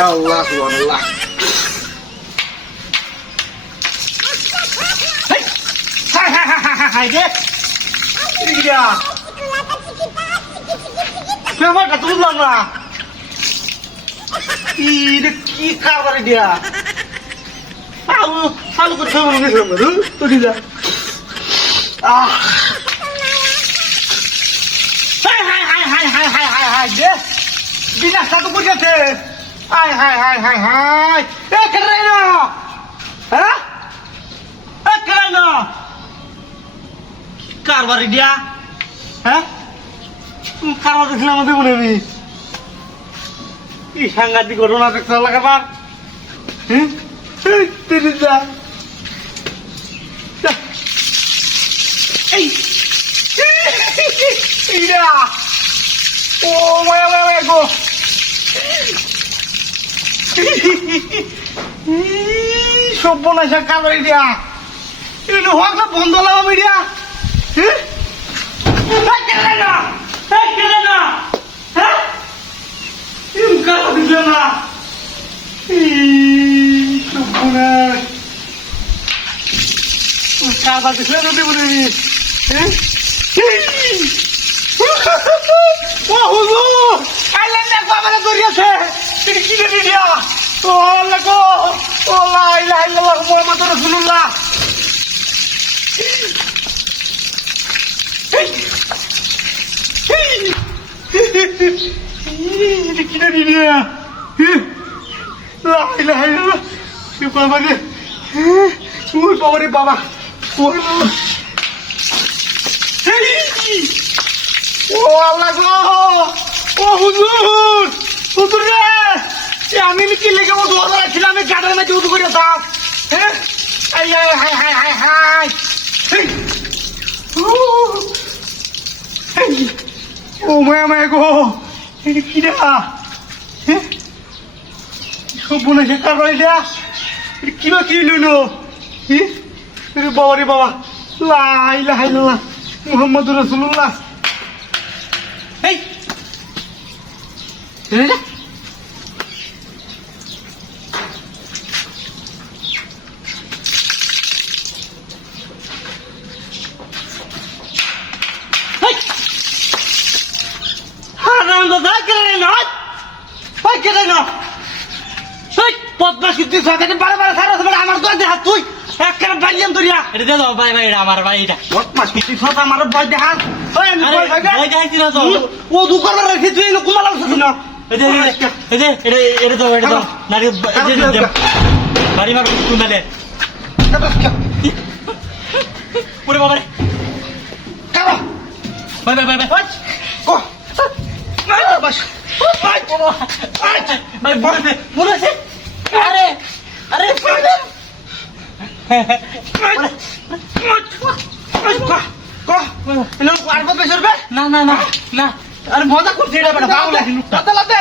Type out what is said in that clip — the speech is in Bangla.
আল্লাহ আল্লাহ হাই হাই হাই হাই হাই রে ইয়া কেমন তুললাম না ইরে কি কারবারে দিয়া আলু করে সব মনে গেছিলাম তো দিদা হাই হাই হাই হাই হাই হাই হাই হাই দে বিনাশটা তো বুঝেছে হাই হাই হাই হাই হাই এ কেন না হ্যাঁ এ কেন না কারবারে দিয়া হ্যাঁ কারবার দেখলাম আমাদের বলে নি কি সাংঘাতিক ঘটনা দেখতে লাগাবার হ্যাঁ দিদা এই ইরা ও মায়া মায়া গো সর্বনাশা কালো ইডিয়া এটা হোক না বন্ধ লাগাবো ইডিয়া কেন না কেন না হ্যাঁ কালো দিলে না সর্বনাশ কাবা দিলে না দেবো হ্যাঁ ও হুজুর আইলেন দেখো আমাকে দরিয়াছে তিনি কি রে দিয়া ও লাগো ও লা ইলাহা ইল্লাল্লাহ মুহাম্মাদুর রাসূলুল্লাহ কি রে দিয়া লা ইলাহা ইল্লাল্লাহ সুবহানাল্লাহ ওই বাবা রে বাবা ওই ও আল্লাহ গো ও হুজুর হুজুর রে আমি কি লেগে ও দোয়া ছিলাম আমি গাড়ির মধ্যে উঠে করে দাও হ্যাঁ আই আই হাই হাই হাই হাই ও মায়া মায়া গো এটা কি রে হ্যাঁ সব বলে সে কারবার এটা কি বা কি লইলো হ্যাঁ বাবা রে বাবা লা ইলাহা ইল্লাল্লাহ মুহাম্মাদুর রাসূলুল্লাহ এই রে হারাম দাদা করে না ওই করে না ওই পদ্মা সিদ্ধি সাথে বারবার সারা আমার তো হাত তুই একখানা বালিয়াম দরিয়া এটা দে দাও ভাই ভাই এটা আমার ভাই এটা পদ্মা সিদ্ধি সাথে আমার বল দেখা ওই আমি আরে ভাই যাইছি না তো ও দুকার রেখে তুই না কুমাল আছে না এই যে এটা দাও নারী দে বাড়ি মার কুনালে পুরো বাবা রে কারা ভাই ভাই ভাই ভাই ও নাই বাস আই ভাই বলেছে আরে আরে না না না না না আরে মজা করছি এটা বেটা বাবু লাগি লুকটা লাতে